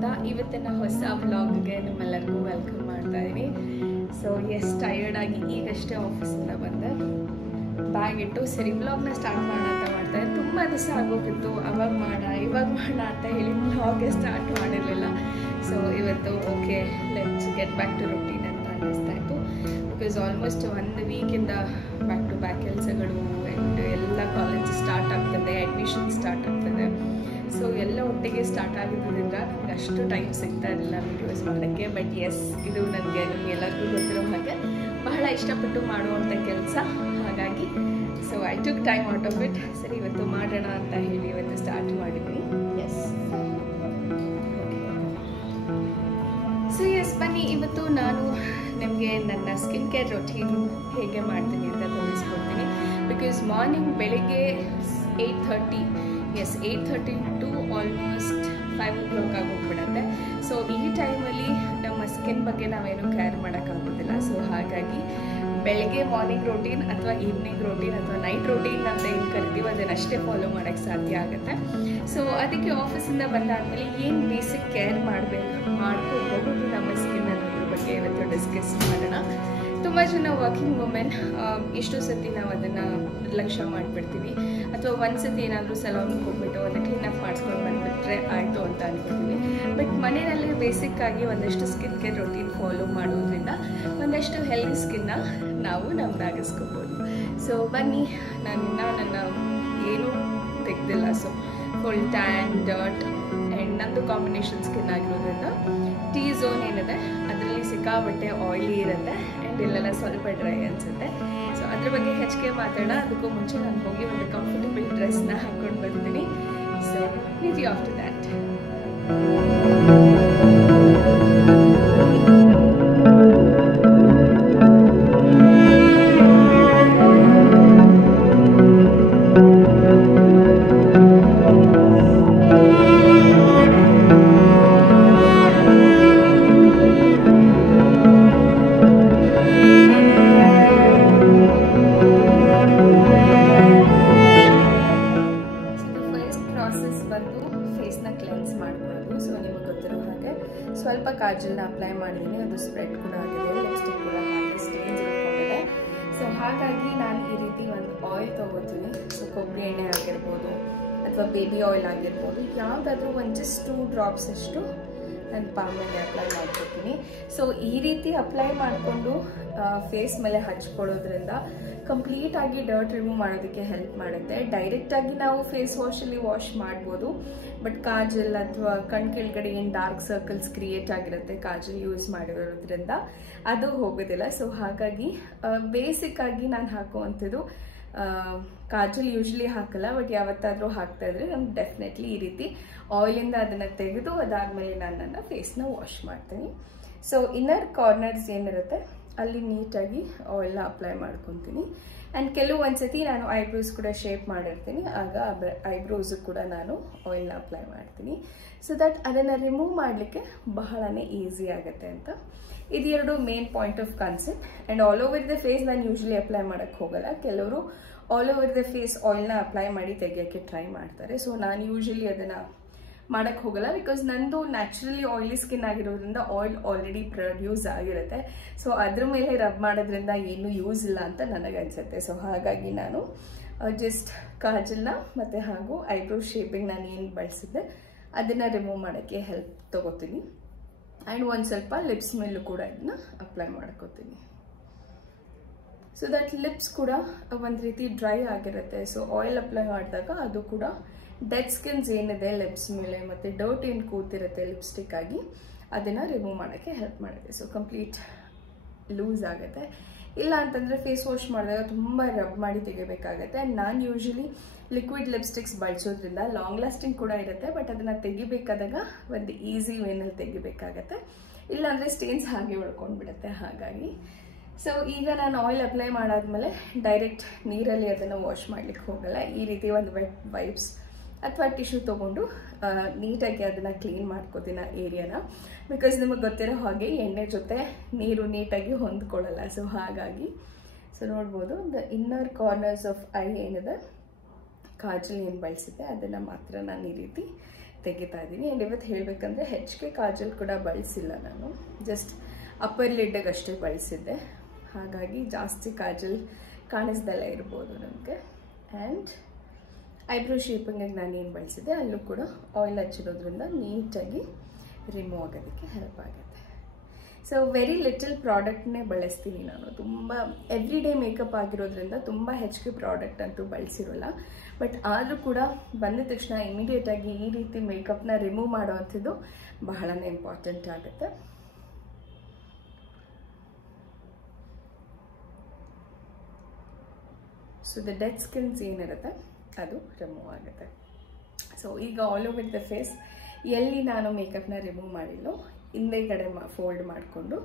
ಅಂತ ಇವತ್ತಿನ ಹೊಸ ವ್ಲಾಗ್ಗೆ ನಿಮ್ಮೆಲ್ಲರಿಗೂ ವೆಲ್ಕಮ್ ಮಾಡ್ತಾ ಇದ್ದೀನಿ. ಸೊ ಎಸ್ ಟಯರ್ಡ್ ಆಗಿ ಈಗಷ್ಟೇ ಆಫೀಸಿಂದ ಬಂದೆ, ಬ್ಯಾಗ್ ಇಟ್ಟು ಸರಿ ವ್ಲಾಗ್ನ ಸ್ಟಾರ್ಟ್ ಮಾಡೋಣ ಅಂತ ಮಾಡ್ತಾರೆ. ತುಂಬ ದಿವಸ ಆಗೋಗಿತ್ತು ಅವಾಗ ಇವಾಗ ಮಾಡೋಣ ಅಂತ ಹೇಳಿ ವ್ಲಾಗ್ಗೆ ಸ್ಟಾರ್ಟ್ ಮಾಡಿರಲಿಲ್ಲ. ಸೊ ಇವತ್ತು okay let's get back to routine ಅಂತ ಅನ್ನಿಸ್ತಾ ಇತ್ತು. ಬಿಕಾಸ್ ಆಲ್ಮೋಸ್ಟ್ ಒಂದು ವೀಕಿಂದ ಬ್ಯಾಕ್ ಟು ಬ್ಯಾಕ್ ಕೆಲಸಗಳು ಆ್ಯಂಡ್ ಎಲ್ಲ ಕಾಲೇಜ್ ಸ್ಟಾರ್ಟ್ ಆಗ್ತದೆ, ಅಡ್ಮಿಷನ್ ಸ್ಟಾರ್ಟ್ ಆಗ್ತದೆ. ಸೊ ಎಲ್ಲ ಒಟ್ಟಿಗೆ ಸ್ಟಾರ್ಟ್ ಆಗಿದ್ದರಿಂದ ನನಗೆ ಅಷ್ಟು ಟೈಮ್ ಸಿಗ್ತಾ ಇರಲಿಲ್ಲ ವೀಡಿಯೋಸ್ ಮಾಡೋಕ್ಕೆ. ಬಟ್ ಎಸ್, ಇದು ನನಗೆ ನಿಮಗೆಲ್ಲರಿಗೂ ಗೊತ್ತಿರೋ ಹಾಗೆ ಬಹಳ ಇಷ್ಟಪಟ್ಟು ಮಾಡುವಂಥ ಕೆಲಸ. ಹಾಗಾಗಿ so I took time out of it. ಸರಿ ಇವತ್ತು ಮಾಡೋಣ ಅಂತ ಹೇಳಿ ಇವತ್ತು ಸ್ಟಾರ್ಟ್ ಮಾಡಿದ್ವಿ. ಎಸ್ ಸೊ ಎಸ್ ಬನ್ನಿ, ಇವತ್ತು ನಾನು ನಿಮಗೆ ನನ್ನ ಸ್ಕಿನ್ ಕೇರ್ ರೊಟೀನ್ ಹೇಗೆ ಮಾಡ್ತೀನಿ ಅಂತ ತೋರಿಸ್ಕೊಡ್ತೀನಿ. ಬಿಕಾಸ್ ಮಾರ್ನಿಂಗ್ ಬೆಳಿಗ್ಗೆ 8:30 8:30 ಟು ಆಲ್ಮೋಸ್ಟ್ 5 o'clock ಆಗೋಗ್ಬಿಡುತ್ತೆ. ಸೊ ಈ ಟೈಮಲ್ಲಿ ನಮ್ಮ ಸ್ಕಿನ್ ಬಗ್ಗೆ ನಾವೇನು ಕೇರ್ ಮಾಡೋಕ್ಕಾಗೋದಿಲ್ಲ. ಸೊ ಹಾಗಾಗಿ ಬೆಳಗ್ಗೆ ಮಾರ್ನಿಂಗ್ ರೂಟೀನ್ ಅಥವಾ ಈವ್ನಿಂಗ್ ರೂಟೀನ್ ಅಥವಾ ನೈಟ್ ರೂಟೀನ್ ಅಂತ ಏನು ಕರಿತೀವಿ ಅದನ್ನಷ್ಟೇ ಫಾಲೋ ಮಾಡೋಕ್ಕೆ ಸಾಧ್ಯ ಆಗುತ್ತೆ. ಸೊ ಅದಕ್ಕೆ ಆಫೀಸಿಂದ ಬಂದಾದಮೇಲೆ ಏನು ಬೇಸಿಕ್ ಕೇರ್ ಮಾಡ್ಕೋಬಹುದು ನಮ್ಮ ಸ್ಕಿನ್ ಅನ್ನೋದ್ರ ಬಗ್ಗೆ ಇವತ್ತು ಡಿಸ್ಕಸ್ ಮಾಡೋಣ. ತುಂಬ ಜನ ವರ್ಕಿಂಗ್ ವುಮೆನ್ ಎಷ್ಟೋ ಸತಿ ನಾವು ಅದನ್ನು ನಿರ್ಲಕ್ಷ್ಯ ಮಾಡಿಬಿಡ್ತೀವಿ, ಅಥವಾ ಒಂದು ಸತಿ ಏನಾದರೂ ಸಲೂನ್ಗೆ ಹೋಗ್ಬಿಟ್ಟು ಅದನ್ನು ಕ್ಲೀನಪ್ ಮಾಡಿಸ್ಕೊಂಡು ಬಂದುಬಿಟ್ರೆ ಆಯಿತು ಅಂತ ಅಂದ್ಕೊತೀವಿ. ಬಟ್ ಮನೆಯಲ್ಲೇ ಬೇಸಿಕ್ಕಾಗಿ ಒಂದಷ್ಟು ಸ್ಕಿನ್ ಕೇರ್ ರೊಟೀನ್ ಫಾಲೋ ಮಾಡೋದ್ರಿಂದ ಒಂದಷ್ಟು ಹೆಲ್ದಿ ಸ್ಕಿನ್ನ ನಾವು ನಮ್ಮದಾಗಿಸ್ಕೋಬೋದು. ಸೊ ಬನ್ನಿ, ನಾನಿನ್ನ ನನ್ನ ಏನೂ ತೆಗೆದಿಲ್ಲ. So full tan, dirt and ನಂದು ಕಾಂಬಿನೇಷನ್ ಸ್ಕಿನ್ ಆಗಿರೋದ್ರಿಂದ ಟೀ ಝೋನ್ ಏನಿದೆ ಅದರಲ್ಲಿ ಸಿಕ್ಕಾಬಟ್ಟೆ ಆಯಿಲಿ ಇರುತ್ತೆ ಆ್ಯಂಡ್ ಇಲ್ಲೆಲ್ಲ ಸ್ವಲ್ಪ ಡ್ರೈ ಅನಿಸುತ್ತೆ. ಸೊ ಅದ್ರ ಬಗ್ಗೆ ಹೆಚ್ಚಿಗೆ ಮಾತಾಡೋಣ. ಅದಕ್ಕೂ ಮುಂಚೆ ನಾನು ಹೋಗಿ ಒಂದು ಕಂಫರ್ಟಬಲ್ ಡ್ರೆಸ್ನ ಹಾಕ್ಕೊಂಡು ಬರ್ತೀನಿ. So meet you after that. ಸ್ವಲ್ಪ ಕಾಜಲ್ನ ಅಪ್ಲೈ ಮಾಡಿದ್ದೀನಿ, ಅದು ಸ್ಪ್ರೆಡ್ ಕೂಡ ಆಗಿದೆ, ಲಿಪ್ಸ್ಟಿಕ್ ಕೂಡ ಹಾಗೆ ಸ್ಟೇನ್ಸ್ ಇಟ್ಕೊಂಡಿದೆ. ಸೊ ಹಾಗಾಗಿ ನಾನು ಈ ರೀತಿ ಒಂದು ಆಯಿಲ್ ತೊಗೋತೀನಿ. ಸೊ ಕೊಬ್ಬರಿ ಎಣ್ಣೆ ಆಗಿರ್ಬೋದು ಅಥವಾ ಬೇಬಿ ಆಯಿಲ್ ಆಗಿರ್ಬೋದು, ಯಾವುದಾದ್ರೂ ಒಂದು ಜಸ್ಟ್ 2 drops ಅಷ್ಟು ನಾನು ಪಾಮ್ ಮೇಲೆ ಅಪ್ಲೈ ಮಾಡ್ಕೊತೀನಿ. ಸೊ ಈ ರೀತಿ ಅಪ್ಲೈ ಮಾಡಿಕೊಂಡು ಫೇಸ್ ಮೇಲೆ ಹಚ್ಕೊಳ್ಳೋದ್ರಿಂದ ಕಂಪ್ಲೀಟಾಗಿ ಡರ್ಟ್ ರಿಮೂವ್ ಮಾಡೋದಕ್ಕೆ ಹೆಲ್ಪ್ ಮಾಡುತ್ತೆ. ಡೈರೆಕ್ಟಾಗಿ ನಾವು ಫೇಸ್ ವಾಶಲ್ಲಿ ವಾಶ್ ಮಾಡ್ಬೋದು, ಬಟ್ ಕಾಜಲ್ ಅಥವಾ ಕಣ್ ಕೆಳಗಡೆ ಏನು ಡಾರ್ಕ್ ಸರ್ಕಲ್ಸ್ ಕ್ರಿಯೇಟ್ ಆಗಿರುತ್ತೆ ಕಾಜಲ್ ಯೂಸ್ ಮಾಡಿರೋದ್ರಿಂದ ಅದು ಹೋಗೋದಿಲ್ಲ. ಸೊ ಹಾಗಾಗಿ ಬೇಸಿಕ್ಕಾಗಿ ನಾನು ಹಾಕುವಂಥದ್ದು ಕಾಜಲ್ ಯೂಶ್ವಲಿ ಹಾಕಲ್ಲ, ಬಟ್ ಯಾವತ್ತಾದರೂ ಹಾಕ್ತಾ ಇದ್ರೆ ನಾನು ಡೆಫಿನೆಟ್ಲಿ ಈ ರೀತಿ ಆಯಿಲಿಂದ ಅದನ್ನು ತೆಗೆದು ಅದಾದಮೇಲೆ ನಾನು ನನ್ನ ಫೇಸ್ನ ವಾಶ್ ಮಾಡ್ತೀನಿ. ಸೊ ಇನ್ನರ್ ಕಾರ್ನರ್ಸ್ ಏನಿರುತ್ತೆ ಅಲ್ಲಿ ನೀಟಾಗಿ ಆಯಿಲ್ನ ಅಪ್ಲೈ ಮಾಡ್ಕೊತೀನಿ. ಆ್ಯಂಡ್ ಕೆಲವೊಂದ್ಸತಿ ನಾನು ಐಬ್ರೋಸ್ ಕೂಡ ಶೇಪ್ ಮಾಡಿರ್ತೀನಿ, ಆಗ ಐಬ್ರೋಸು ಕೂಡ ನಾನು ಆಯಿಲ್ನ ಅಪ್ಲೈ ಮಾಡ್ತೀನಿ. ಸೊ ದಟ್ ಅದನ್ನು ರಿಮೂವ್ ಮಾಡಲಿಕ್ಕೆ ಬಹಳನೇ ಈಸಿ ಆಗುತ್ತೆ ಅಂತ. ಇದೆರಡು main point of concept. And all over the face ನಾನು ಯೂಶ್ವಲಿ ಅಪ್ಲೈ ಮಾಡೋಕ್ಕೆ ಹೋಗಲ್ಲ. ಕೆಲವರು ಆಲ್ ಓವರ್ ದ ಫೇಸ್ ಆಯಿಲ್ನ ಅಪ್ಲೈ ಮಾಡಿ ತೆಗಿಯೋಕ್ಕೆ ಟ್ರೈ ಮಾಡ್ತಾರೆ. ಸೊ ನಾನು ಯೂಶ್ವಲಿ ಅದನ್ನು ಮಾಡೋಕ್ಕೆ ಹೋಗಲ್ಲ, ಬಿಕಾಸ್ ನಂದು ನ್ಯಾಚುರಲಿ ಆಯಿಲಿ ಸ್ಕಿನ್ ಆಗಿರೋದ್ರಿಂದ ಆಯಿಲ್ ಆಲ್ರೆಡಿ ಪ್ರೊಡ್ಯೂಸ್ ಆಗಿರುತ್ತೆ. ಸೊ ಅದ್ರ ಮೇಲೆ ರಬ್ ಮಾಡೋದ್ರಿಂದ ಏನೂ ಯೂಸ್ ಇಲ್ಲ ಅಂತ ನನಗನ್ಸುತ್ತೆ. ಸೊ ಹಾಗಾಗಿ ನಾನು ಜಸ್ಟ್ ಕಾಜಲ್ನ ಮತ್ತು ಹಾಗೂ ಐಬ್ರೋ ಶೇಪಿಂಗ್ ನಾನು ಏನು ಬಳಸಿದ್ದೆ ಅದನ್ನು ರಿಮೂವ್ ಮಾಡೋಕ್ಕೆ ಹೆಲ್ಪ್ ತೊಗೋತೀನಿ. ಆ್ಯಂಡ್ ಒಂದು ಸ್ವಲ್ಪ ಲಿಪ್ಸ್ ಮೇಲೂ ಕೂಡ ಇದನ್ನ ಅಪ್ಲೈ ಮಾಡ್ಕೋತೀನಿ. ಸೊ ದಟ್ ಲಿಪ್ಸ್ ಕೂಡ ಒಂದು ರೀತಿ ಡ್ರೈ ಆಗಿರುತ್ತೆ. ಸೊ ಆಯಿಲ್ ಅಪ್ಲೈ ಮಾಡಿದಾಗ ಅದು ಕೂಡ ಡೆಡ್ ಸ್ಕಿನ್ಸ್ ಏನಿದೆ ಲಿಪ್ಸ್ ಮೇಲೆ ಮತ್ತು ಡರ್ಟ್ ಏನು ಕೂತಿರುತ್ತೆ ಲಿಪ್ಸ್ಟಿಕ್ ಆಗಿ ಅದನ್ನು ರಿಮೂವ್ ಮಾಡೋಕ್ಕೆ ಹೆಲ್ಪ್ ಮಾಡುತ್ತೆ. ಸೊ ಕಂಪ್ಲೀಟ್ ಲೂಸ್ ಆಗುತ್ತೆ. ಇಲ್ಲ ಅಂತಂದರೆ ಫೇಸ್ ವಾಶ್ ಮಾಡಿದಾಗ ತುಂಬ ರಬ್ ಮಾಡಿ ತೆಗಿಬೇಕಾಗತ್ತೆ. ಆ್ಯಂಡ್ ನಾನು ಯೂಶ್ವಲಿ ಲಿಕ್ವಿಡ್ ಲಿಪ್ಸ್ಟಿಕ್ಸ್ ಬಳಸೋದ್ರಿಂದ ಲಾಂಗ್ ಲಾಸ್ಟಿಂಗ್ ಕೂಡ ಇರುತ್ತೆ, ಬಟ್ ಅದನ್ನು ತೆಗಿಬೇಕಾದಾಗ ಒಂದು ಈಸಿ ವೇನಲ್ಲಿ ತೆಗಿಬೇಕಾಗತ್ತೆ, ಇಲ್ಲಾಂದರೆ ಸ್ಟೇನ್ಸ್ ಹಾಗೆ ಉಳ್ಕೊಂಡ್ಬಿಡುತ್ತೆ. ಹಾಗಾಗಿ ಸೊ ಈಗ ನಾನು ಆಯಿಲ್ ಅಪ್ಲೈ ಮಾಡಾದ್ಮೇಲೆ ಡೈರೆಕ್ಟ್ ನೀರಲ್ಲಿ ಅದನ್ನು ವಾಶ್ ಮಾಡಲಿಕ್ಕೆ ಹೋಗಲ್ಲ. ಈ ರೀತಿ ಒಂದು ವೆಟ್ ವೈಪ್ಸ್ ಅಥವಾ ಟಿಶ್ಯೂ ತೊಗೊಂಡು ನೀಟಾಗಿ ಅದನ್ನು ಕ್ಲೀನ್ ಮಾಡ್ಕೋತೀನಿ ಏರಿಯಾನ. ಬಿಕಾಸ್ ನಿಮಗೆ ಗೊತ್ತಿರೋ ಹಾಗೆ ಎಣ್ಣೆ ಜೊತೆ ನೀರು ನೀಟಾಗಿ ಹೊಂದ್ಕೊಳ್ಳಲ್ಲ. ಸೊ ಹಾಗಾಗಿ ಸೊ ನೋಡ್ಬೋದು the inner corners of I ಏನಿದೆ ಕಾಜಲ್ ಏನು ಬಳಸಿದ್ದೆ ಅದನ್ನು ಮಾತ್ರ ನಾನು ಈ ರೀತಿ ತೆಗಿತಾ ಇದ್ದೀನಿ. ಆ್ಯಂಡ್ ಇವತ್ತು ಹೇಳಬೇಕಂದ್ರೆ ಹೆಚ್ಚಿಗೆ ಕಾಜಲ್ ಕೂಡ ಬಳಸಿಲ್ಲ ನಾನು, ಜಸ್ಟ್ ಅಪ್ಪರ್ ಲಿಡ್ಗೆ ಅಷ್ಟೇ ಬಳಸಿದ್ದೆ. ಹಾಗಾಗಿ ಜಾಸ್ತಿ ಕಾಜಲ್ ಕಾಣಿಸ್ದಲ್ಲ ಇರ್ಬೋದು ನಮಗೆ. ಆ್ಯಂಡ್ ಐಬ್ರೋ ಶೇಪಿಂಗಿಗೆ ನಾನು ಏನು ಬಳಸಿದ್ದೆ ಅಲ್ಲೂ ಕೂಡ ಆಯಿಲ್ ಹಚ್ಚಿರೋದ್ರಿಂದ ನೀಟಾಗಿ ರಿಮೂವ್ ಆಗೋದಕ್ಕೆ ಹೆಲ್ಪ್ ಆಗುತ್ತೆ. ಸೊ ವೆರಿ ಲಿಟಲ್ ಪ್ರಾಡಕ್ಟ್ನೇ ಬಳಸ್ತೀನಿ ನಾನು. ತುಂಬ ಎವ್ರಿ ಡೇ ಮೇಕಪ್ ಆಗಿರೋದ್ರಿಂದ ತುಂಬ ಹೆಚ್ಚಿಗೆ ಪ್ರಾಡಕ್ಟ್ ಅಂತೂ ಬಳಸಿರೋಲ್ಲ. ಬಟ್ ಆದರೂ ಕೂಡ ಬಂದ ತಕ್ಷಣ ಇಮಿಡಿಯೇಟಾಗಿ ಈ ರೀತಿ ಮೇಕಪ್ನ ರಿಮೂವ್ ಮಾಡೋವಂಥದ್ದು ಬಹಳನೇ ಇಂಪಾರ್ಟೆಂಟ್ ಆಗುತ್ತೆ. ಸೊ ದ ಡೆಡ್ ಸ್ಕಿನ್ಸ್ ಏನಿರುತ್ತೆ ಅದು ರಿಮೂವ್ ಆಗುತ್ತೆ. ಸೊ ಈಗ ಆಲ್ ಓವರ್ ದ ಫೇಸ್ ಎಲ್ಲಿ ನಾನು ಮೇಕಪ್ನ ರಿಮೂವ್ ಮಾಡಿಲ್ಲೋ ಹಿಂದೆ ಕಡೆ ಫೋಲ್ಡ್ ಮಾಡಿಕೊಂಡು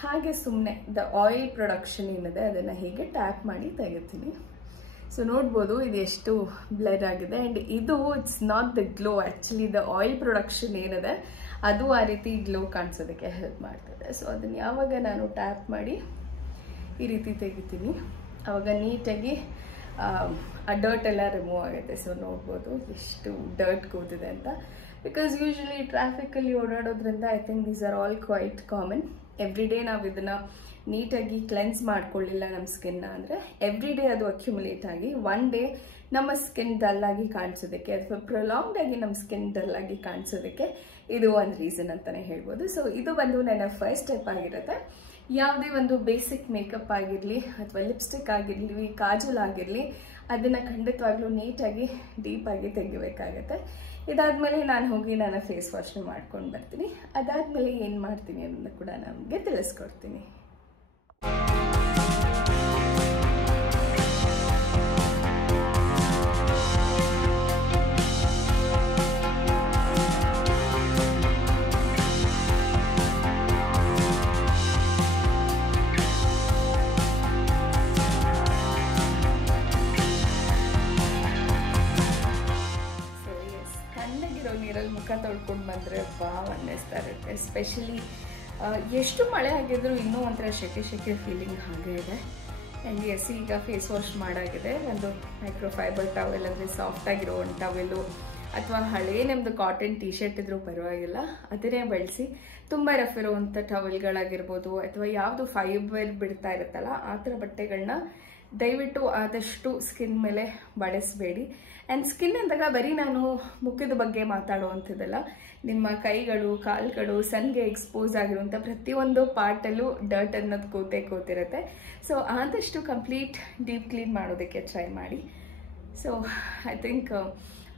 ಹಾಗೆ ಸುಮ್ಮನೆ ದ ಆಯಿಲ್ ಪ್ರೊಡಕ್ಷನ್ ಏನಿದೆ ಅದನ್ನು ಹೀಗೆ ಟ್ಯಾಪ್ ಮಾಡಿ ತೆಗಿತೀನಿ. ಸೊ ನೋಡ್ಬೋದು ಇದು ಎಷ್ಟು ಬ್ಲರ್ ಆಗಿದೆ. ಆ್ಯಂಡ್ ಇದು it's not the glow, actually the oil production ಏನಿದೆ ಅದು ಆ ರೀತಿ ಗ್ಲೋ ಕಾಣಿಸೋದಕ್ಕೆ ಹೆಲ್ಪ್ ಮಾಡ್ತದೆ. ಸೊ ಅದನ್ನು ಯಾವಾಗ ನಾನು ಟ್ಯಾಪ್ ಮಾಡಿ ಈ ರೀತಿ ತೆಗಿತೀನಿ ಆವಾಗ ನೀಟಾಗಿ ಆ ಡರ್ಟ್ ಎಲ್ಲ ರಿಮೂವ್ ಆಗುತ್ತೆ. ಸೊ ನೋಡ್ಬೋದು ಎಷ್ಟು ಡರ್ಟ್ ಕೂತಿದೆ ಅಂತ. ಬಿಕಾಸ್ ಯೂಶ್ವಲಿ ಟ್ರಾಫಿಕಲ್ಲಿ ಓಡಾಡೋದ್ರಿಂದ I think these are all quite common. Every day ನಾವು ಇದನ್ನು ನೀಟಾಗಿ ಕ್ಲೆನ್ಸ್ ಮಾಡ್ಕೊಳ್ಳಿಲ್ಲ ನಮ್ಮ ಸ್ಕಿನ್ನ ಅಂದರೆ ಎವ್ರಿ ಡೇ ಅದು ಅಕ್ಯುಮುಲೇಟ್ ಆಗಿ ಒನ್ ಡೇ ನಮ್ಮ ಸ್ಕಿನ್ ಡಲ್ಲಾಗಿ ಕಾಣಿಸೋದಕ್ಕೆ ಅಥವಾ ಪ್ರೊಲಾಂಗ್ಡ್ ಆಗಿ ನಮ್ಮ ಸ್ಕಿನ್ ಡಲ್ಲಾಗಿ ಕಾಣಿಸೋದಕ್ಕೆ ಇದು ಒಂದು ರೀಸನ್ ಅಂತಲೇ ಹೇಳ್ಬೋದು. ಸೊ ಇದು ಒಂದು ನನ್ನ ಫಸ್ಟ್ ಸ್ಟೆಪ್ ಆಗಿರುತ್ತೆ. ಯಾವುದೇ ಒಂದು ಬೇಸಿಕ್ ಮೇಕಪ್ ಆಗಿರಲಿ ಅಥವಾ ಲಿಪ್ಸ್ಟಿಕ್ ಆಗಿರಲಿ ಕಾಜಲ್ ಆಗಿರಲಿ ಅದನ್ನು ಖಂಡಿತವಾಗ್ಲೂ ನೀಟಾಗಿ ಡೀಪಾಗಿ ತೆಗಿಬೇಕಾಗತ್ತೆ. ಇದಾದಮೇಲೆ ನಾನು ಹೋಗಿ ನಾನು ಫೇಸ್ ವಾಶ್ನ ಮಾಡ್ಕೊಂಡು ಬರ್ತೀನಿ. ಅದಾದಮೇಲೆ ಏನು ಮಾಡ್ತೀನಿ ಅನ್ನೋದನ್ನು ಕೂಡ ನಮಗೆ ತಿಳಿಸ್ಕೊಡ್ತೀನಿ. ನೀರಲ್ಲಿ ಮುಖ ತೊಳ್ಕೊಂಡು ಬಂದರೆ ಬಾವ್ ಅನ್ನಿಸ್ತಾ ಇರುತ್ತೆ. ಎಸ್ಪೆಷಲಿ ಎಷ್ಟು ಮಳೆ ಆಗಿದ್ರು ಇನ್ನೂ ಒಂಥರ ಶೆಕೆ ಫೀಲಿಂಗ್ ಹಾಗೆ ಇದೆ. ಆ್ಯಂಡ್ ಎಸ್ ಈಗ ಫೇಸ್ ವಾಶ್ ಮಾಡಾಗಿದೆ. ಒಂದು ಮೈಕ್ರೋಫೈಬರ್ ಟವೆಲ್ ಅಂದರೆ ಸಾಫ್ಟ್ ಆಗಿರೋ ಒಂದು ಟವೆಲ್ಲು ಅಥವಾ ಹಳೇ ನಮ್ಮದು ಕಾಟನ್ ಟಿ ಶರ್ಟ್ ಇದ್ರೂ ಪರವಾಗಿಲ್ಲ ಅದನ್ನೇ ಬಳಸಿ ತುಂಬ ರಫ್ ಇರುವಂಥ ಟವೆಲ್ಗಳಾಗಿರ್ಬೋದು ಅಥವಾ ಯಾವುದು ಫೈಬರ್ ಬಿಡ್ತಾ ಇರುತ್ತಲ್ಲ ಆ ಥರ ಬಟ್ಟೆಗಳನ್ನ ದಯವಿಟ್ಟು ಆದಷ್ಟು ಸ್ಕಿನ್ ಮೇಲೆ ಬಳಸಬೇಡಿ. ಆ್ಯಂಡ್ ಸ್ಕಿನ್ ಅಂದಾಗ ಬರೀ ನಾನು ಮುಖದ ಬಗ್ಗೆ ಮಾತಾಡುವಂಥದ್ದಲ್ಲ, ನಿಮ್ಮ ಕೈಗಳು ಕಾಲುಗಳು ಸನ್ಗೆ ಎಕ್ಸ್ಪೋಸ್ ಆಗಿರುವಂಥ ಪ್ರತಿಯೊಂದು ಪಾರ್ಟಲ್ಲೂ ಡರ್ಟ್ ಅನ್ನೋದು ಕೂತಿರುತ್ತೆ. ಸೊ ಆದಷ್ಟು ಕಂಪ್ಲೀಟ್ ಡೀಪ್ ಕ್ಲೀನ್ ಮಾಡೋದಕ್ಕೆ ಟ್ರೈ ಮಾಡಿ. ಸೊ ಐ ಥಿಂಕ್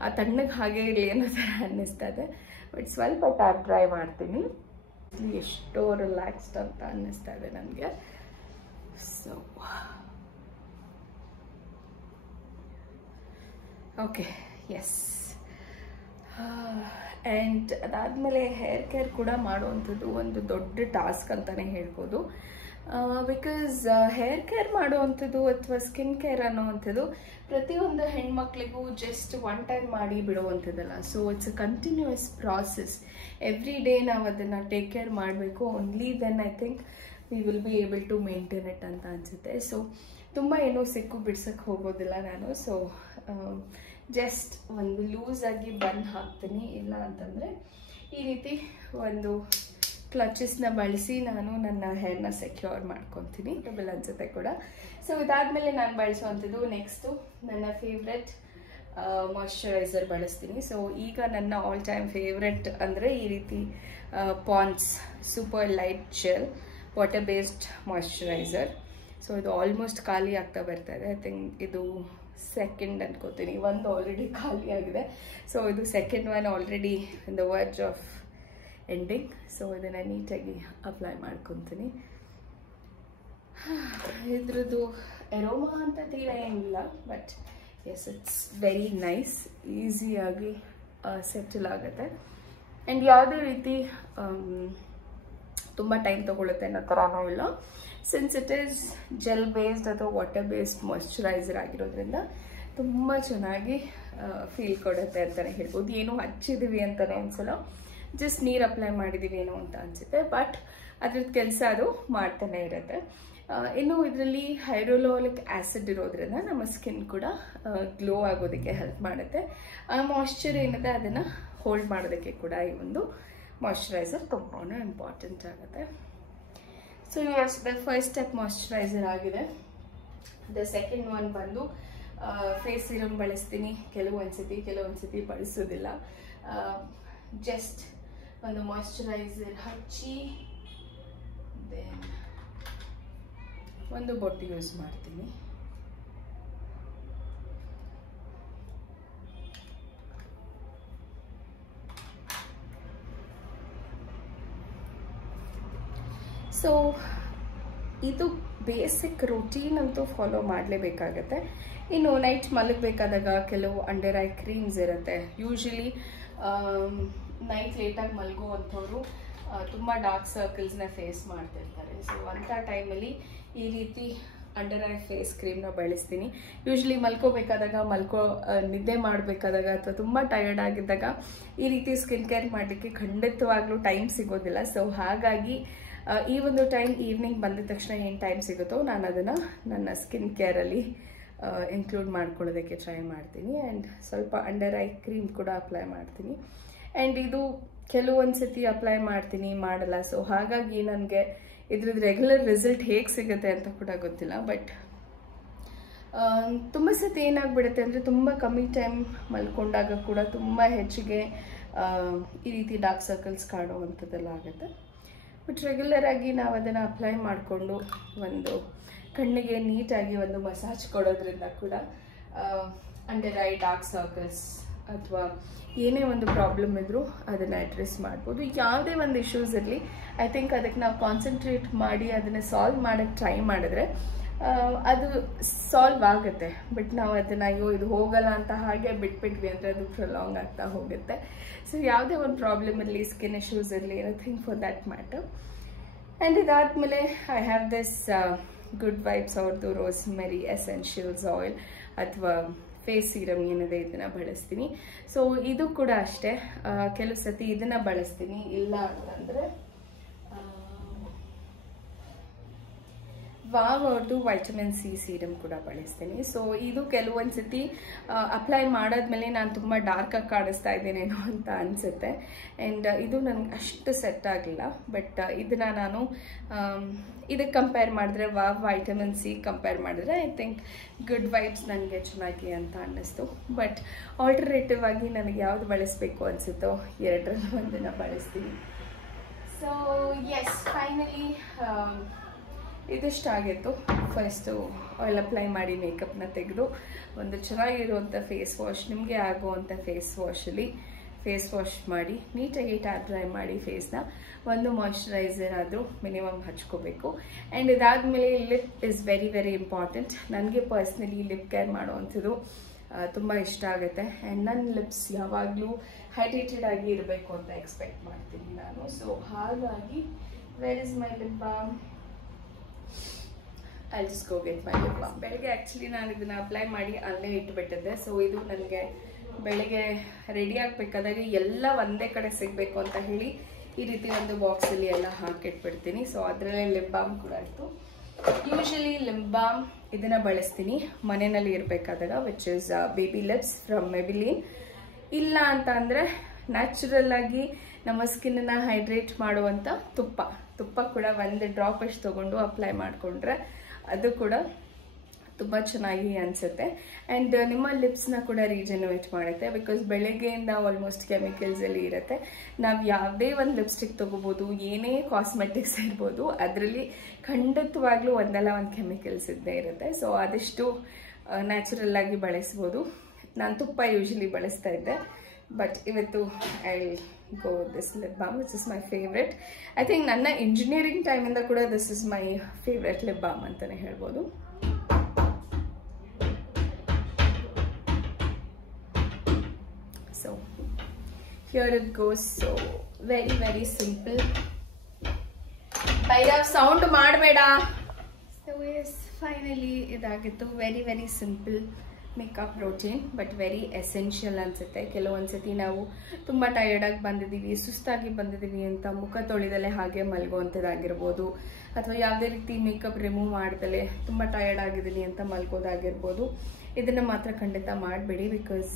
ಆ ತಣ್ಣಗೆ ಹಾಗೆ ಇರಲಿ ಅನ್ನೋ ಥರ ಅನ್ನಿಸ್ತಾ ಇದೆ. ಬಟ್ ಸ್ವಲ್ಪ ಟ್ಯಾಪ್ ಟ್ರೈ ಮಾಡ್ತೀನಿ. ಎಷ್ಟೋ ರಿಲ್ಯಾಕ್ಸ್ಡ್ ಅಂತ ಅನ್ನಿಸ್ತಾ ಇದೆ ನನಗೆ. So okay yes. ಆ್ಯಂಡ್ ಅದಾದಮೇಲೆ ಹೇರ್ ಕೇರ್ ಕೂಡ ಮಾಡುವಂಥದ್ದು ಒಂದು ದೊಡ್ಡ ಟಾಸ್ಕ್ ಅಂತಲೇ ಹೇಳ್ಬೋದು. ಬಿಕಾಸ್ ಹೇರ್ ಕೇರ್ ಮಾಡುವಂಥದ್ದು ಅಥವಾ ಸ್ಕಿನ್ ಕೇರ್ ಅನ್ನೋವಂಥದ್ದು ಪ್ರತಿಯೊಂದು ಹೆಣ್ಮಕ್ಳಿಗೂ ಜಸ್ಟ್ ಒನ್ ಟೈಮ್ ಮಾಡಿ ಬಿಡುವಂಥದ್ದಲ್ಲ. So it's a continuous process. Every day ನಾವು ಅದನ್ನು ಟೇಕ್ ಕೇರ್ ಮಾಡಬೇಕು. Only then I think we will be able to maintain it ಅಂತ ಅನಿಸುತ್ತೆ. ಸೊ ತುಂಬ ಏನೋ ಸಿಕ್ಕು ಬಿಡ್ಸೋಕ್ಕೆ ಹೋಗೋದಿಲ್ಲ ನಾನು. ಸೊ ಜಸ್ಟ್ ಒಂದು ಲೂಸಾಗಿ ಬನ್ ಹಾಕ್ತೀನಿ. ಇಲ್ಲ ಅಂತಂದರೆ ಈ ರೀತಿ ಒಂದು ಕ್ಲಚಸ್ನ ಬಳಸಿ ನಾನು ನನ್ನ ಹೇರ್ನ ಸೆಕ್ಯೂರ್ ಮಾಡ್ಕೊತೀನಿ. ಟೇಬಲ್ ಅನ್ಸುತ್ತೆ ಕೂಡ. ಸೊ ಇದಾದಮೇಲೆ ನಾನು ಬಳಸುವಂಥದ್ದು ನೆಕ್ಸ್ಟು ನನ್ನ ಫೇವ್ರೆಟ್ ಮಾಯ್ಶ್ಚರೈಸರ್ ಬಳಸ್ತೀನಿ. ಸೊ ಈಗ ನನ್ನ ಆಲ್ ಟೈಮ್ ಫೇವ್ರೆಟ್ ಅಂದರೆ ಈ ರೀತಿ Pond's super light gel water based moisturiser. So ಇದು ಆಲ್ಮೋಸ್ಟ್ ಖಾಲಿ ಆಗ್ತಾ ಬರ್ತಾ ಇದೆ. ಐ ಥಿಂಕ್ ಇದು ಸೆಕೆಂಡ್ ಅನ್ಕೋತೀನಿ. ಒಂದು ಆಲ್ರೆಡಿ ಖಾಲಿ ಆಗಿದೆ. ಸೊ ಇದು second one already in the verge of ending. So ಇದನ್ನು ನೀಟಾಗಿ ಅಪ್ಲೈ ಮಾಡ್ಕೊತೀನಿ. ಇದ್ರದ್ದು ಎರೋಮಾ ಅಂತ ತೀರ ಏನಿಲ್ಲ, but yes it's very nice. ಈಸಿಯಾಗಿ ಸೆಟಲ್ ಆಗುತ್ತೆ. ಆ್ಯಂಡ್ ಯಾವುದೇ ರೀತಿ ತುಂಬ ಟೈಮ್ ತೊಗೊಳುತ್ತೆ ಅನ್ನೋ ಥರನೂ ಇಲ್ಲ. Since it is gel based ಅಥವಾ ವಾಟರ್ ಬೇಸ್ಡ್ ಮಾಯ್ಶ್ಚರೈಸರ್ ಆಗಿರೋದ್ರಿಂದ ತುಂಬ ಚೆನ್ನಾಗಿ ಫೀಲ್ ಕೊಡುತ್ತೆ ಅಂತಲೇ ಹೇಳ್ಬೋದು. ಏನೋ ಹಚ್ಚಿದ್ದೀವಿ ಅಂತಲೇ ಅನ್ಸಲ್ಲ, ಜಸ್ಟ್ ನೀರು ಅಪ್ಲೈ ಮಾಡಿದ್ದೀವಿ ಏನೋ ಅಂತ ಅನಿಸುತ್ತೆ. ಬಟ್ ಅದ್ರದ್ದು ಕೆಲಸ ಅದು ಮಾಡ್ತಾನೆ ಇರುತ್ತೆ. ಇನ್ನು ಇದರಲ್ಲಿ ಹೈಡ್ರೋಲೋಲಿಕ್ ಆ್ಯಸಿಡ್ ಇರೋದ್ರಿಂದ ನಮ್ಮ ಸ್ಕಿನ್ ಕೂಡ ಗ್ಲೋ ಆಗೋದಕ್ಕೆ ಹೆಲ್ಪ್ ಮಾಡುತ್ತೆ. ಆ ಮಾಯ್ಶ್ಚರ್ ಏನಿದೆ ಅದನ್ನು ಹೋಲ್ಡ್ ಮಾಡೋದಕ್ಕೆ ಕೂಡ ಈ ಒಂದು ಮಾಯ್ಶ್ಚರೈಸರ್ ತುಂಬಾ ಇಂಪಾರ್ಟೆಂಟ್ ಆಗುತ್ತೆ. So the first step moisturiser ಆಗಿದೆ. ದ ಸೆಕೆಂಡ್ ಒನ್ ಬಂದು ಫೇಸ್ ಸೀರಮ್ ಬಳಸ್ತೀನಿ. ಕೆಲವೊಂದ್ಸತಿ ಬಳಸೋದಿಲ್ಲ. ಜಸ್ಟ್ ಒಂದು ಮಾಯ್ಶ್ಚರೈಸರ್ ಹಚ್ಚಿ ದೆನ್ ಒಂದು ಬೊಟ್ಟು ಯೂಸ್ ಮಾಡ್ತೀನಿ. ಸೊ ಇದು ಬೇಸಿಕ್ ರೂಟೀನ್ ಅಂತೂ ಫಾಲೋ ಮಾಡಲೇಬೇಕಾಗತ್ತೆ. ಇನ್ನು ನೈಟ್ ಮಲಗಬೇಕಾದಾಗ ಕೆಲವು ಅಂಡರ್ ಐ ಕ್ರೀಮ್ಸ್ ಇರುತ್ತೆ. ಯೂಶಲಿ ನೈಟ್ ಲೇಟಾಗಿ ಮಲಗುವಂಥವ್ರು ತುಂಬ ಡಾರ್ಕ್ ಸರ್ಕಲ್ಸ್ನ ಫೇಸ್ ಮಾಡ್ತಿರ್ತಾರೆ. ಸೊ ಅಂಥ ಟೈಮಲ್ಲಿ ಈ ರೀತಿ ಅಂಡರ್ ಐ ಫೇಸ್ ಕ್ರೀಮ್ನ ಬಳಸ್ತೀನಿ. ಯೂಶ್ವಲಿ ಮಲ್ಕೋಬೇಕಾದಾಗ ನಿದ್ದೆ ಮಾಡಬೇಕಾದಾಗ ಅಥವಾ ತುಂಬ ಟಯರ್ಡ್ ಆಗಿದ್ದಾಗ ಈ ರೀತಿ ಸ್ಕಿನ್ ಕೇರ್ ಮಾಡಲಿಕ್ಕೆ ಖಂಡಿತವಾಗ್ಲೂ ಟೈಮ್ ಸಿಗೋದಿಲ್ಲ. ಸೊ ಹಾಗಾಗಿ ಈ ಒಂದು ಟೈಮ್ ಈವ್ನಿಂಗ್ ಬಂದ ತಕ್ಷಣ ಏನು ಟೈಮ್ ಸಿಗುತ್ತೋ ನಾನು ಅದನ್ನು ನನ್ನ ಸ್ಕಿನ್ ಕೇರಲ್ಲಿ ಇನ್ಕ್ಲೂಡ್ ಮಾಡ್ಕೊಳ್ಳೋದಕ್ಕೆ ಟ್ರೈ ಮಾಡ್ತೀನಿ. ಆ್ಯಂಡ್ ಸ್ವಲ್ಪ ಅಂಡರ್ ಐ ಕ್ರೀಮ್ ಕೂಡ ಅಪ್ಲೈ ಮಾಡ್ತೀನಿ. ಆ್ಯಂಡ್ ಇದು ಕೆಲವೊಂದ್ಸತಿ ಅಪ್ಲೈ ಮಾಡ್ತೀನಿ, ಮಾಡಲ್ಲ. ಸೊ ಹಾಗಾಗಿ ನನಗೆ ಇದ್ರದ್ದು ರೆಗ್ಯುಲರ್ ರಿಸಲ್ಟ್ ಹೇಗೆ ಸಿಗುತ್ತೆ ಅಂತ ಕೂಡ ಗೊತ್ತಿಲ್ಲ. ಬಟ್ ತುಂಬ ಸತಿ ಏನಾಗ್ಬಿಡುತ್ತೆ ಅಂದರೆ ತುಂಬ ಕಮ್ಮಿ ಟೈಮ್ ಮಲ್ಕೊಂಡಾಗ ಕೂಡ ತುಂಬ ಹೆಚ್ಚಿಗೆ ಈ ರೀತಿ ಡಾರ್ಕ್ ಸರ್ಕಲ್ಸ್ ಕಾಣುವಂಥದ್ದೆಲ್ಲ ಆಗುತ್ತೆ. ಬಟ್ ರೆಗ್ಯುಲರ್ ಆಗಿ ನಾವು ಅದನ್ನು ಅಪ್ಲೈ ಮಾಡಿಕೊಂಡು ಒಂದು ಕಣ್ಣಿಗೆ ನೀಟಾಗಿ ಒಂದು ಮಸಾಜ್ ಕೊಡೋದ್ರಿಂದ ಕೂಡ ಅಂಡರ್ ಐ ಡಾರ್ಕ್ ಸರ್ಕಲ್ಸ್ ಅಥವಾ ಏನೇ ಒಂದು ಪ್ರಾಬ್ಲಮ್ ಇದ್ರೂ ಅದನ್ನು ಅಡ್ರೆಸ್ ಮಾಡ್ಬೋದು. ಯಾವುದೇ ಒಂದು ಇಶ್ಯೂಸ್ ಇರಲಿ, ಐ ಥಿಂಕ್ ಅದಕ್ಕೆ ನಾವು ಕಾನ್ಸಂಟ್ರೇಟ್ ಮಾಡಿ ಅದನ್ನು ಸಾಲ್ವ್ ಮಾಡೋಕ್ಕೆ ಟ್ರೈ ಮಾಡಿದ್ರೆ ಅದು ಸಾಲ್ವ್ ಆಗುತ್ತೆ. ಬಟ್ ನಾವು ಅದನ್ನು ಅಯ್ಯೋ ಇದು ಹೋಗಲ್ಲ ಅಂತ ಹಾಗೆ ಬಿಟ್ಬಿಟ್ವಿ ಅಂದರೆ ಅದು ಪ್ರೊಲಾಂಗ್ ಆಗ್ತಾ ಹೋಗುತ್ತೆ. ಸೊ ಯಾವುದೇ ಒಂದು ಪ್ರಾಬ್ಲಮ್ ಇರಲಿ, ಸ್ಕಿನ್ ಇಶ್ಯೂಸ್ ಇರಲಿ, anything for that matter. And ಇದಾದಮೇಲೆ I have this good vibes ಅವ್ರದ್ದು ರೋಸ್ಮೆರಿ ಎಸೆನ್ಷಿಯಲ್ಸ್ ಆಯಿಲ್ ಅಥವಾ ಫೇಸ್ ಸೀರಮ್ ಏನಿದೆ ಇದನ್ನು ಬಳಸ್ತೀನಿ. ಸೊ ಇದು ಕೂಡ ಅಷ್ಟೇ, ಕೆಲವು ಸತಿ ಇದನ್ನು ಬಳಸ್ತೀನಿ. ಇಲ್ಲ ಅಂತಂದರೆ ವಾವ್ ಅವ್ರದ್ದು ವೈಟಮಿನ್ ಸಿ ಸೀರಮ್ ಕೂಡ ಬಳಸ್ತೀನಿ. ಸೊ ಇದು ಕೆಲವೊಂದು ಸತಿ ಅಪ್ಲೈ ಮಾಡಾದ್ಮೇಲೆ ನಾನು ತುಂಬ ಡಾರ್ಕಾಗಿ ಕಾಣಿಸ್ತಾ ಇದ್ದೇನೇನೋ ಅಂತ ಅನಿಸುತ್ತೆ. ಆ್ಯಂಡ್ ಇದು ನನಗೆ ಅಷ್ಟು ಸೆಟ್ ಆಗಲಿಲ್ಲ. ಬಟ್ ಇದನ್ನು ನಾನು ಇದಕ್ಕೆ ಕಂಪೇರ್ ಮಾಡಿದ್ರೆ, ವಾವ್ ವೈಟಮಿನ್ ಸಿ ಕಂಪೇರ್ ಮಾಡಿದ್ರೆ ಐ ಥಿಂಕ್ ಗುಡ್ ವೈಬ್ಸ್ ನನಗೆ ಚೆನ್ನಾಗಿ ಅಂತ ಅನ್ನಿಸ್ತು. ಬಟ್ ಆಲ್ಟರ್ನೇಟಿವ್ ಆಗಿ ನನಗೆ ಯಾವುದು ಬಳಸಬೇಕು ಅನಿಸುತ್ತೋ ಎರಡರಲ್ಲಿ ಒಂದನ್ನು ಬಳಸ್ತೀನಿ. ಸೊ ಎಸ್, ಫೈನಲಿ ಇದಿಷ್ಟಾಗಿತ್ತು. ಫಸ್ಟು ಆಯಿಲ್ ಅಪ್ಲೈ ಮಾಡಿ ಮೇಕಪ್ನ ತೆಗೆದು ಒಂದು ಚೆನ್ನಾಗಿರುವಂಥ ಫೇಸ್ ವಾಶ್, ನಿಮಗೆ ಆಗುವಂಥ ಫೇಸ್ ವಾಶಲ್ಲಿ ಫೇಸ್ ವಾಶ್ ಮಾಡಿ ನೀಟಾಗಿ ಟ್ಯಾಪ್ ಡ್ರೈ ಮಾಡಿ ಫೇಸ್ನ ಒಂದು ಮಾಯ್ಶ್ಚರೈಸರ್ ಆದರೂ ಮಿನಿಮಮ್ ಹಚ್ಕೋಬೇಕು. ಆ್ಯಂಡ್ ಇದಾದಮೇಲೆ lip is very very important. ನನಗೆ ಪರ್ಸ್ನಲಿ ಲಿಪ್ ಕೇರ್ ಮಾಡುವಂಥದ್ದು ತುಂಬ ಇಷ್ಟ ಆಗುತ್ತೆ. ಆ್ಯಂಡ್ ನನ್ನ ಲಿಪ್ಸ್ ಯಾವಾಗಲೂ ಹೈಡ್ರೇಟೆಡ್ ಆಗಿ ಇರಬೇಕು ಅಂತ ಎಕ್ಸ್ಪೆಕ್ಟ್ ಮಾಡ್ತೀನಿ ನಾನು. ಸೊ ಹಾಗಾಗಿ where is my lip balm? I'll just go get my lip balm. ಬೆಳಗ್ಗೆ ಆ್ಯಕ್ಚುಲಿ ನಾನು ಇದನ್ನು ಅಪ್ಲೈ ಮಾಡಿ ಅಲ್ಲೇ ಇಟ್ಬಿಟ್ಟಿದ್ದೆ. ಸೊ ಇದು ನನಗೆ ಬೆಳಗ್ಗೆ ರೆಡಿ ಆಗಬೇಕಾದಾಗ ಎಲ್ಲ ಒಂದೇ ಕಡೆ ಸಿಗಬೇಕು ಅಂತ ಹೇಳಿ ಈ ರೀತಿ ಒಂದು ಬಾಕ್ಸಲ್ಲಿ ಎಲ್ಲ ಹಾಕಿಟ್ಬಿಡ್ತೀನಿ. ಸೊ ಅದರಲ್ಲೇ ಲಿಪ್ ಬಾಮ್ ಕೂಡ ಇತ್ತು. ಯೂಶಲಿ ಲಿಪ್ ಬಾಮ್ ಇದನ್ನು ಬಳಸ್ತೀನಿ ಮನೆಯಲ್ಲಿ ಇರಬೇಕಾದಾಗ, which is baby lips from Maybelline. ಇಲ್ಲ ಅಂತ ಅಂದರೆ ನ್ಯಾಚುರಲ್ ಆಗಿ ನಮ್ಮ ಸ್ಕಿನ್ನನ್ನು ಹೈಡ್ರೇಟ್ ಮಾಡುವಂಥ ತುಪ್ಪ ಕೂಡ ಒಂದು ಡ್ರಾಪ್ ಅಷ್ಟು ತೊಗೊಂಡು ಅಪ್ಲೈ ಮಾಡಿಕೊಂಡ್ರೆ ಅದು ಕೂಡ ತುಂಬ ಚೆನ್ನಾಗಿ ಅನಿಸುತ್ತೆ. ಆ್ಯಂಡ್ ನಿಮ್ಮ ಲಿಪ್ಸ್ನ ಕೂಡ ರೀಜನರೇಟ್ ಮಾಡುತ್ತೆ. ಬಿಕಾಸ್ ಬೆಳಗ್ಗೆಯಿಂದ ಆಲ್ಮೋಸ್ಟ್ ಕೆಮಿಕಲ್ಸಲ್ಲಿ ಇರುತ್ತೆ. ನಾವು ಯಾವುದೇ ಒಂದು ಲಿಪ್ಸ್ಟಿಕ್ ತೊಗೋಬೋದು, ಏನೇ ಕಾಸ್ಮೆಟಿಕ್ಸ್ ಇರ್ಬೋದು, ಅದರಲ್ಲಿ ಖಂಡಿತವಾಗ್ಲೂ ಒಂದಲ್ಲ ಒಂದು ಕೆಮಿಕಲ್ಸ್ ಇದ್ದೇ ಇರುತ್ತೆ. ಸೊ ಆದಷ್ಟು ನ್ಯಾಚುರಲ್ ಆಗಿ ಬಳಸ್ಬೋದು. ನಾನು ತುಪ್ಪ ಯೂಶಲಿ ಬಳಸ್ತಾ ಇದ್ದೆ, ಬಟ್ ಇವತ್ತು I go with this lip balm, which is my favorite. I think ನನ್ನ ಇಂಜಿನಿಯರಿಂಗ್ ಟೈಮಿಂದ ಕೂಡ this is my favorite lip balm ಅಂತಾನೆ ಹೇಳ್ಬೋದು. So here it goes. So very very simple. Bhairav sound ಮಾಡಬೇಡ. So yes, finally ಇದಾಗಿತ್ತು. Very very simple makeup routine, but very essential ಅನಿಸುತ್ತೆ. ಕೆಲವೊಂದು ಸತಿ ನಾವು ತುಂಬ ಟಯರ್ಡಾಗಿ ಬಂದಿದ್ದೀವಿ, ಸುಸ್ತಾಗಿ ಬಂದಿದ್ದೀವಿ ಅಂತ ಮುಖ ತೊಳೆದಲ್ಲೇ ಹಾಗೆ ಮಲ್ಗೋವಂಥದ್ದಾಗಿರ್ಬೋದು, ಅಥವಾ ಯಾವುದೇ ರೀತಿ ಮೇಕಪ್ ರಿಮೂವ್ ಮಾಡ್ದಲೇ ತುಂಬ ಟಯರ್ಡ್ ಆಗಿದ್ದೀನಿ ಅಂತ ಮಲ್ಗೋದಾಗಿರ್ಬೋದು. ಇದನ್ನು ಮಾತ್ರ ಖಂಡಿತ ಮಾಡಬೇಡಿ, ಬಿಕಾಸ್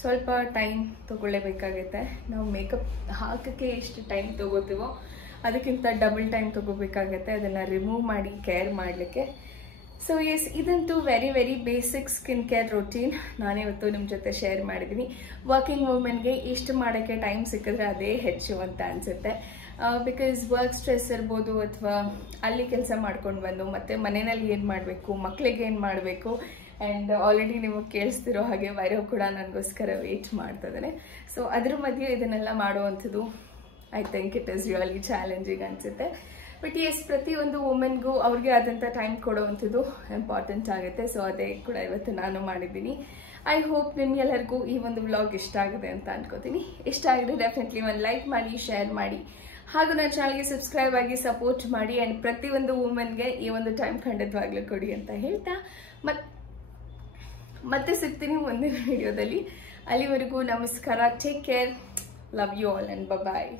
ಸ್ವಲ್ಪ ಟೈಮ್ ತೊಗೊಳ್ಳೇಬೇಕಾಗುತ್ತೆ. ನಾವು ಮೇಕಪ್ ಹಾಕೋಕ್ಕೆ ಎಷ್ಟು ಟೈಮ್ ತೊಗೋತೀವೋ ಅದಕ್ಕಿಂತ ಡಬಲ್ ಟೈಮ್ ತೊಗೋಬೇಕಾಗತ್ತೆ ಅದನ್ನು ರಿಮೂವ್ ಮಾಡಿ ಕೇರ್ ಮಾಡಲಿಕ್ಕೆ. ಸೊ ಎಸ್, ಇದಂತೂ very very basic skin care routine ನಾನಿವತ್ತು ನಿಮ್ಮ ಜೊತೆ ಶೇರ್ ಮಾಡಿದ್ದೀನಿ. ವರ್ಕಿಂಗ್ ವುಮೆನ್ಗೆ ಇಷ್ಟು ಮಾಡೋಕ್ಕೆ ಟೈಮ್ ಸಿಕ್ಕಿದ್ರೆ ಅದೇ ಹೆಚ್ಚು ಅಂತ ಅನಿಸುತ್ತೆ. ಬಿಕಾಸ್ ವರ್ಕ್ ಸ್ಟ್ರೆಸ್ ಇರ್ಬೋದು, ಅಥವಾ ಅಲ್ಲಿ ಕೆಲಸ ಮಾಡ್ಕೊಂಡು ಬಂದು ಮತ್ತೆ ಮನೆಯಲ್ಲಿ ಏನು ಮಾಡಬೇಕು, ಮಕ್ಕಳಿಗೆ ಏನು ಮಾಡಬೇಕು, ಆ್ಯಂಡ್ ಆಲ್ರೆಡಿ ನಿಮಗೆ ಕೇಳಿಸ್ತಿರೋ ಹಾಗೆ ವೈರೋ ಕೂಡ ನನಗೋಸ್ಕರ ವೆಯ್ಟ್ ಮಾಡ್ತಿದ್ದಾನೆ. ಸೊ ಅದ್ರ ಮಧ್ಯೆ ಇದನ್ನೆಲ್ಲ ಮಾಡುವಂಥದ್ದು I think it is really challenging ಅನಿಸುತ್ತೆ. ಬಟ್ ಎಸ್, ಪ್ರತಿಯೊಂದು ವುಮೆನ್ಗೂ ಅವ್ರಿಗೆ ಆದಂಥ ಟೈಮ್ ಕೊಡೋವಂಥದ್ದು ಇಂಪಾರ್ಟೆಂಟ್ ಆಗುತ್ತೆ. ಸೊ ಅದೇ ಕೂಡ ಇವತ್ತು ನಾನು ಮಾಡಿದ್ದೀನಿ. ಐ ಹೋಪ್ ನಿಮ್ಗೆಲ್ಲರಿಗೂ ಈ ಒಂದು ವ್ಲಾಗ್ ಇಷ್ಟ ಆಗಿದೆ ಅಂತ ಅನ್ಕೋತೀನಿ. ಇಷ್ಟ ಆಗಿದೆ ಡೆಫಿನೆಟ್ಲಿ ಒಂದು ಲೈಕ್ ಮಾಡಿ, ಶೇರ್ ಮಾಡಿ, ಹಾಗೂ ನನ್ನ ಚಾನಲ್ಗೆ ಸಬ್ಸ್ಕ್ರೈಬ್ ಆಗಿ ಸಪೋರ್ಟ್ ಮಾಡಿ. ಆ್ಯಂಡ್ ಪ್ರತಿಯೊಂದು ವುಮೆನ್ಗೆ ಈ ಒಂದು ಟೈಮ್ ಖಂಡಿತವಾಗ್ಲೂ ಕೊಡಿ ಅಂತ ಹೇಳ್ತಾ ಮತ್ತೆ ಸಿಗ್ತೀನಿ ಮುಂದಿನ ವಿಡಿಯೋದಲ್ಲಿ. ಅಲ್ಲಿವರೆಗೂ ನಮಸ್ಕಾರ, take care, love you all and bye.